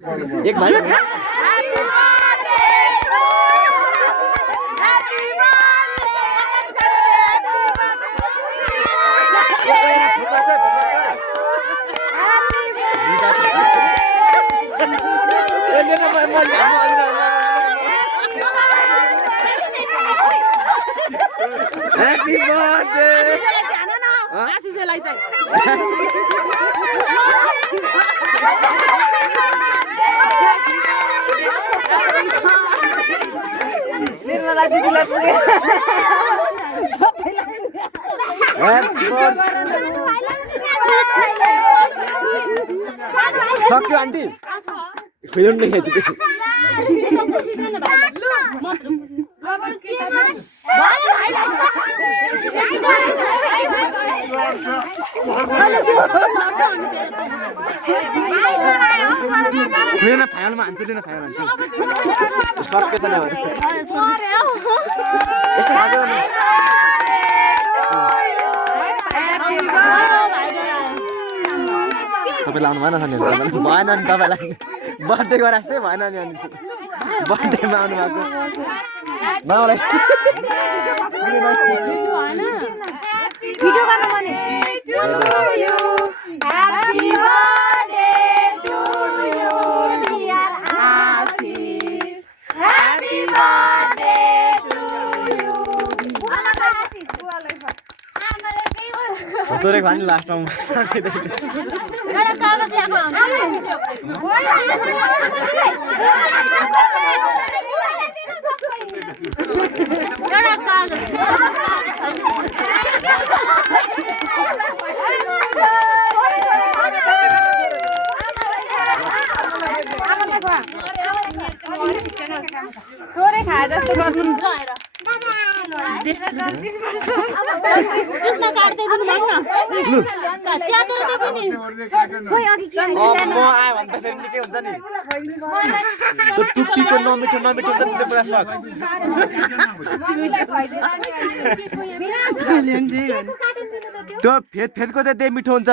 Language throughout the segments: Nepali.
एक भाइ Happy birthday. आशीष से लाई जाए निर्मला दिदीलाई पुगे सक्यो आन्टी खुल्नु नि हेति खुलेन फाइनलमा हान्छु लिन फाइनल हान्छु सक्यो त नभए यस्तो लाग्यो नि तपाईँ लाउनु भएन नि भएन नि तपाईँलाई बर्थडे गराएस्तै भएन नि अनि बर्थडेमा आउनु भएको मलाई भिडियो गर्न भने happy birthday to you dear Ashish happy birthday to you Ashish बुवालाई आमाले के तोरे खानी लास्टमा सकिदैन एउटा कागज थोरै खाए जस्तो गर्नु टुप्पीको नमिठो नमिठो त त्यो पुरा सक त्यो फेदको चाहिँ त्यही मिठो हुन्छ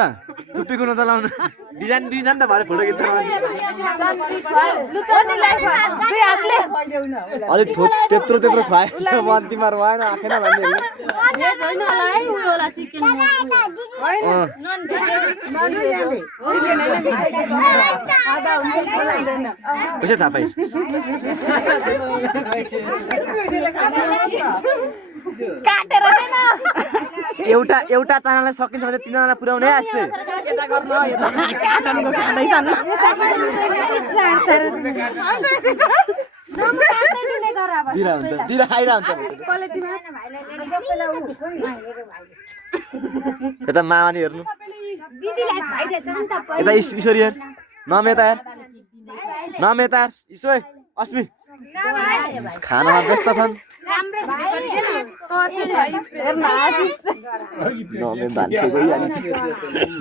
टुप्पीको नचलाउनु डिजाइन डिजाइन त भएर फोटो खिच्दा अलिक त्यत्रो त्यत्रो खुवाए मन्तीमा रुवाएन आँखेन भन्ने कसै थाहा पाइस् काटेर देन एउटा चानालाई सकिन्छ भने तिनीहरूलाई पुर्याउनै आसे काटनको खाँदैछन् दिरा हुन्छ दिरा खाइरा हुन्छ यता मामानी हेर्नु यता ईश्वरी हेर नमेता हेर नमेता हेर ईश्वर अस्मि खानामा व्यस्त छन्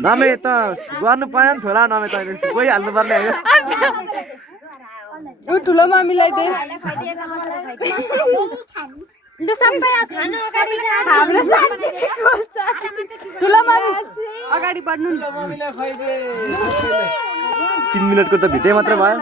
नमे त गर्नु पाएन थोला नमे त गइहाल्नु पर्ने उ ठुलो मामीलाई दे ठुलो मामी अगाडि बढ्नु 3 मिनेटको त भित्रै मात्र भयो